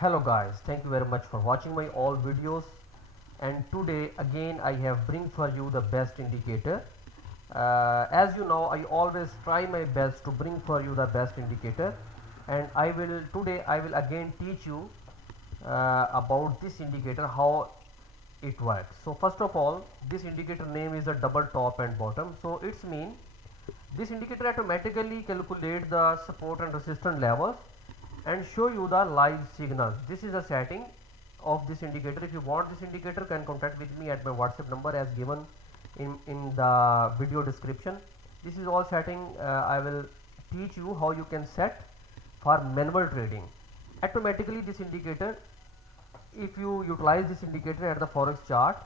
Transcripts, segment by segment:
Hello guys, thank you very much for watching my all videos, and today again I have bring for you the best indicator. As you know, I always try my best to bring for you the best indicator, and I will again teach you about this indicator, how it works. So first of all, this indicator name is a double top and bottom. So it's mean this indicator automatically calculate the support and resistance levels and show you the live signals. This is a setting of this indicator. If you want this indicator, can contact with me at my WhatsApp number as given in the video description. This is all setting. I will teach you how you can set for manual trading. Automatically this indicator, if you utilize this indicator at the forex chart,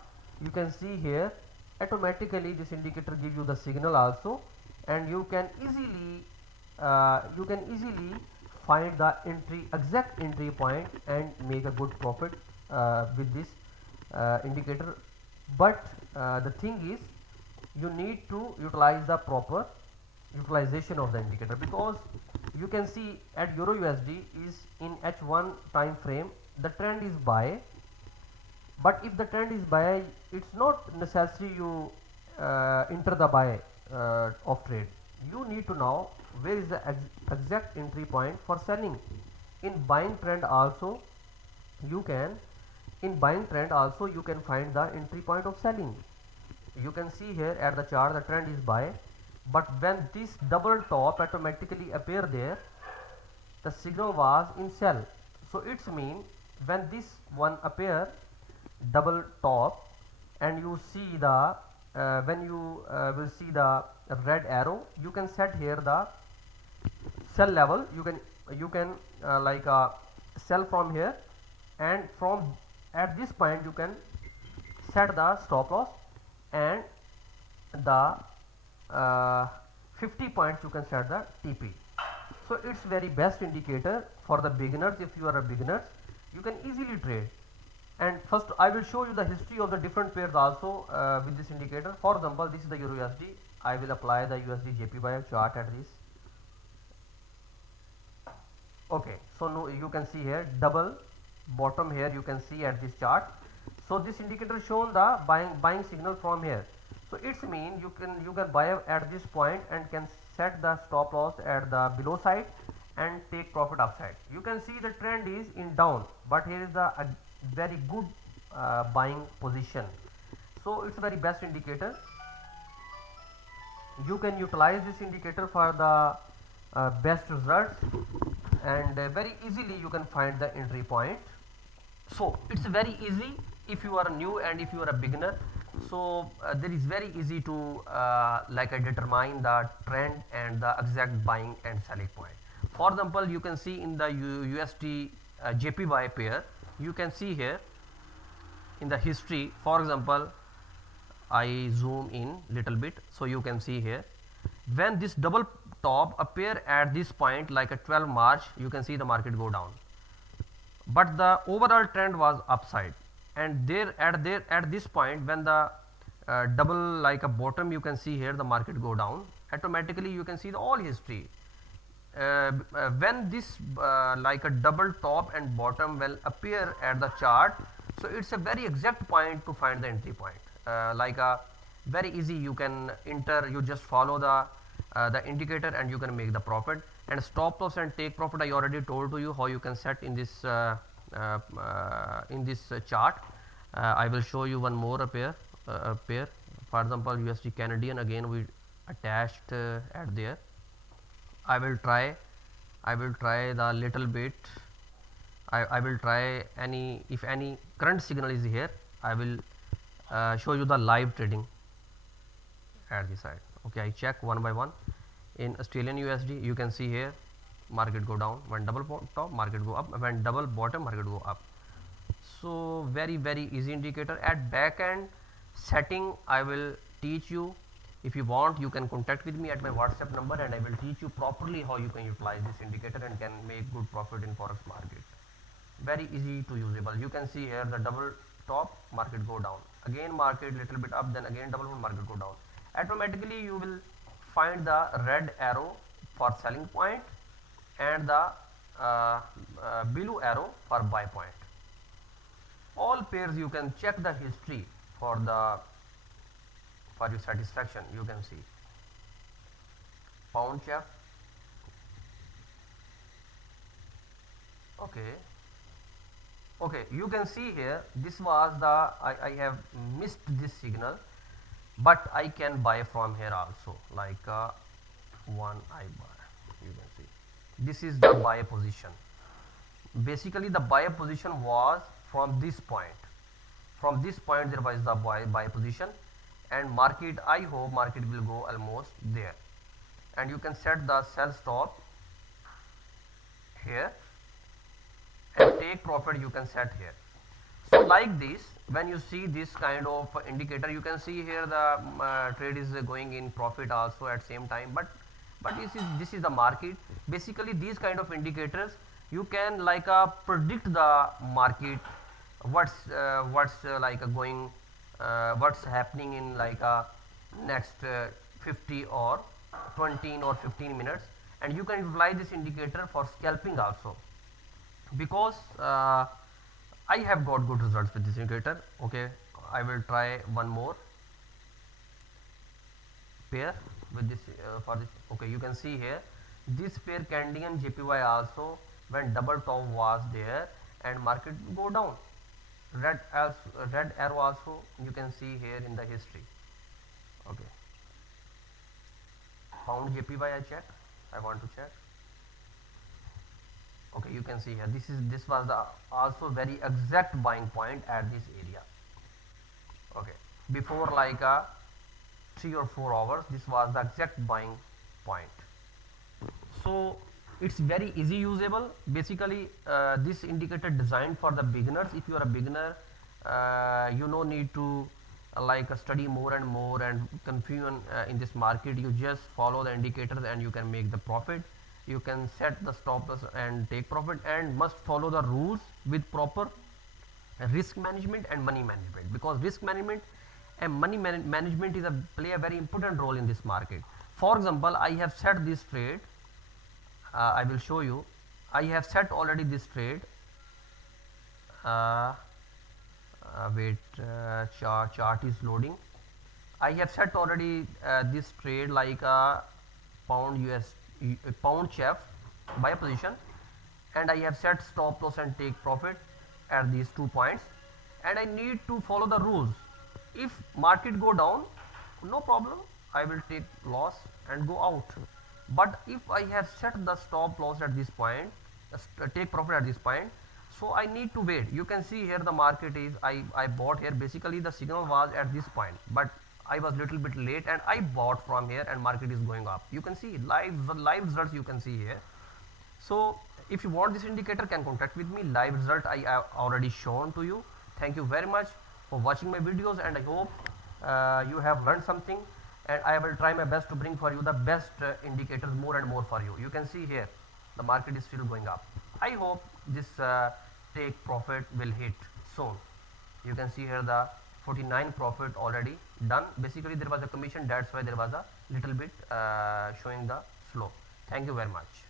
you can see here automatically this indicator give you the signal also, and you can easily find the exact entry point and make a good profit with this indicator. But the thing is, you need to utilize the proper utilization of the indicator, because you can see at Euro USD is in H1 time frame the trend is buy. But if the trend is buy, it's not necessary you enter the buy of trade. You need to know where is the exact entry point for selling. In buying trend also you can find the entry point of selling. You can see here at the chart the trend is buy, but when this double top automatically appear there, the signal was in sell. So it's mean when this one appear double top, and you see the when you will see the red arrow, you can set here the sell level. You can sell from here, and from at this point you can set the stop loss, and the 50 points you can set the TP. So it's very best indicator for the beginners. If you are a beginner, you can easily trade. And first I will show you the history of the different pairs also with this indicator. For example, this is the Euro USD. I will apply the USD JPY chart at this. Okay, so no, you can see here double bottom here, you can see at this chart. So this indicator shown the buying signal from here. So it's mean you can buy at this point and can set the stop loss at the below side and take profit upside. You can see the trend is in down, but here is the very good buying position. So it's a very best indicator. You can utilize this indicator for the best results, and very easily you can find the entry point. So it's very easy if you are new and if you are a beginner. So there is very easy to determine the trend and the exact buying and selling point. For example, you can see in the USD JPY pair, you can see here in the history. For example, I zoom in little bit, so you can see here when this double top appear at this point like a 12 March, you can see the market go down, but the overall trend was upside. And at this point when the double like a bottom, you can see here the market go down. Automatically you can see the all history when this like a double top and bottom will appear at the chart. So it's a very exact point to find the entry point, like a very easy. You can enter, you just follow the indicator and you can make the profit. And stop loss and take profit I already told to you how you can set in this chart. I will show you one more pair. For example, USD Canadian, again we attached at there. I will try the little bit. I will try if any current signal is here, I will show you the live trading at the side. Okay, I check one by one. In Australian USD, you can see here market go down, when double top market go up, when double bottom market go up. So very easy indicator. At back end setting I will teach you. If you want, you can contact with me at my WhatsApp number, and I will teach you properly how you can utilize this indicator and can make good profit in forex market. Very easy to usable. You can see here the double top market go down, again market little bit up, then again double market go down. Automatically you will find the red arrow for selling point and the blue arrow for buy point. All pairs you can check the history for your satisfaction. You can see pound chef. Okay, you can see here this was the I have missed this signal, but I can buy from here also, like one I buy. You can see this is the buy position. Basically the buy position was from this point. From this point there was the buy position, and market, I hope market will go almost there, and you can set the sell stop here, and take profit you can set here. So like this, when you see this kind of indicator, you can see here the trade is going in profit also at same time, but this is the market. Basically these kind of indicators you can like predict the market, what's going what's happening in like next 50 or 20 or 15 minutes, and you can utilize this indicator for scalping also, because I have got good results with this indicator. Okay, I will try one more pair with this for this. Okay, you can see here this pair Candy and JPY also, when double top was there and market go down, red arrow also you can see here in the history. Okay, pound JPY I want to check. Okay, you can see here this was the also very exact buying point at this area. Okay, before like 3 or 4 hours this was the exact buying point. So it's very easy usable. Basically this indicator designed for the beginners. If you are a beginner, you no need to study more and more and confusion in this market. You just follow the indicators and you can make the profit. You can set the stop loss and take profit, and must follow the rules with proper risk management and money management, because risk management and money management is play a very important role in this market. For example, I have set this trade. I will show you. I have set already this trade. Wait, chart is loading. I have set already this trade like a pound chef buy position, and I have set stop loss and take profit at these 2 points, and I need to follow the rules. If market go down, no problem, I will take loss and go out. But if I have set the stop loss at this point, take profit at this point, so I need to wait. You can see here the market is I bought here. Basically the signal was at this point, but I was little bit late and I bought from here, and market is going up. You can see live results you can see here. So if you want this indicator, can contact with me. Live result I have already shown to you. Thank you very much for watching my videos, and I hope you have learned something, and I will try my best to bring for you the best indicators more and more for you. You can see here the market is still going up. I hope this take profit will hit soon. You can see here the 49 profit already done. Basically there was a commission, that's why there was a little bit showing the slow. Thank you very much.